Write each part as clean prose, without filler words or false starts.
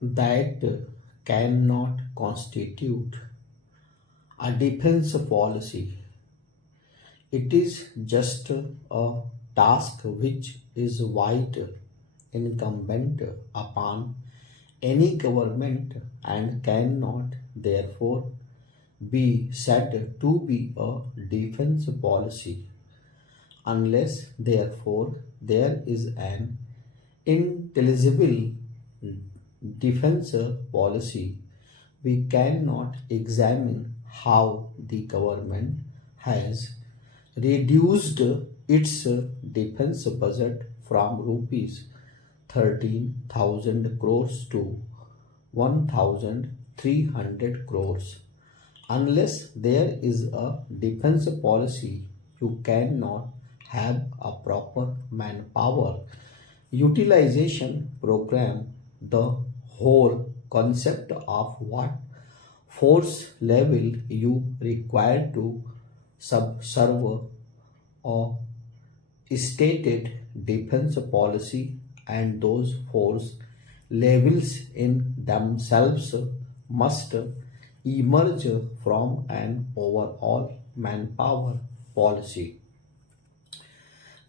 that cannot constitute a defense policy. It is just a task which is quite incumbent upon any government and cannot therefore be said to be a defense policy unless therefore there is an intelligible defense policy. We cannot examine how the government has reduced its defense budget from rupees 13,000 crores to 1,300 crores. Unless there is a defense policy, you cannot have a proper manpower utilization program. The whole concept of what force level you require to serve a stated defense policy and those force levels in themselves must emerge from an overall manpower policy.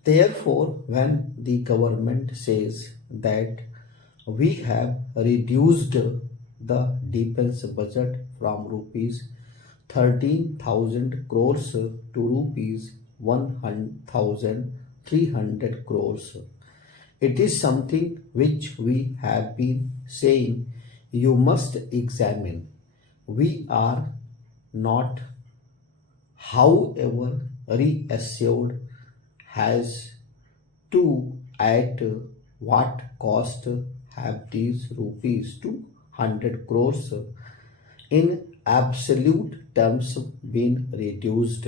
Therefore, when the government says that we have reduced the defense budget from rupees 13,000 crores to rupees 1,300 crores, it is something which we have been saying you must examine. We are not, however, reassured as to at what cost have these rupees 200 crores in absolute terms been reduced.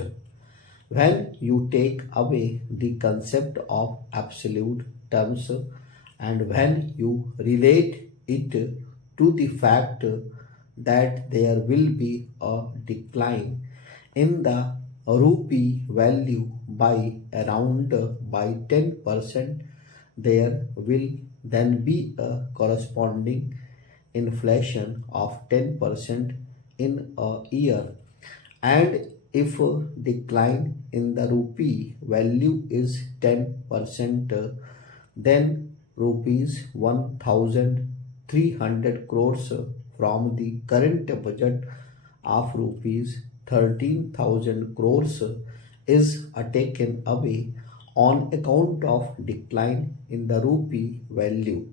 When you take away the concept of absolute terms and when you relate it to the fact that there will be a decline in the rupee value by around by 10%, there will then be a corresponding inflation of 10% in a year. And if a decline in the rupee value is 10%, then rupees 1,300 crores from the current budget of rupees 13,000 crores is taken away on account of decline in the rupee value.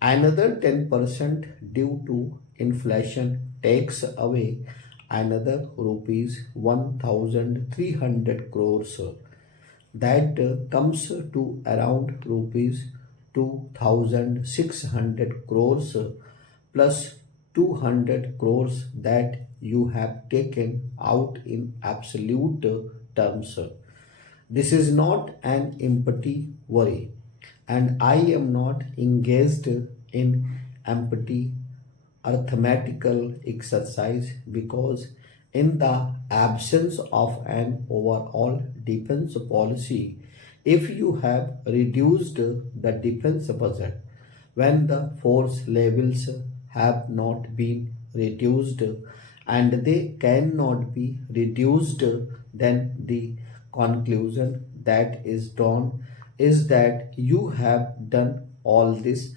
Another 10% due to inflation takes away another rupees 1,300 crores. That comes to around rupees 2,600 crores plus 200 crores that you have taken out in absolute terms. This is not an empty worry, and I am not engaged in empty arithmetical exercise because in the absence of an overall defense policy, if you have reduced the defense budget when the force levels have not been reduced and they cannot be reduced, then the conclusion that is drawn is that you have done all this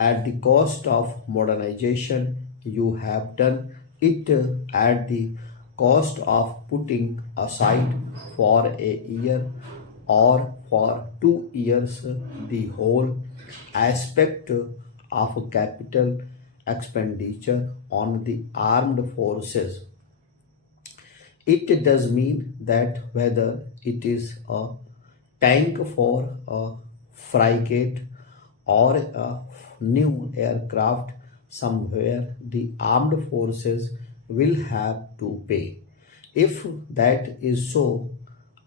at the cost of modernization. You have done it at the cost of putting aside for a year or for 2 years the whole aspect of capital expenditure on the armed forces. It does mean that whether it is a tank for a frigate or a new aircraft, somewhere the armed forces will have to pay. If that is so,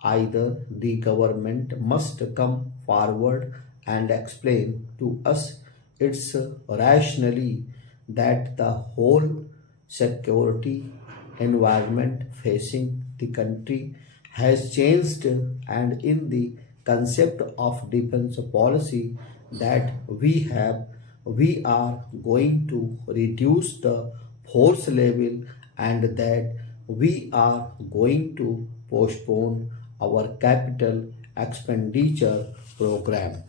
either the government must come forward and explain to us its rationally that the whole security environment facing the country has changed, and in the concept of defense policy that we have we are going to reduce the force level and that we are going to postpone our capital expenditure program.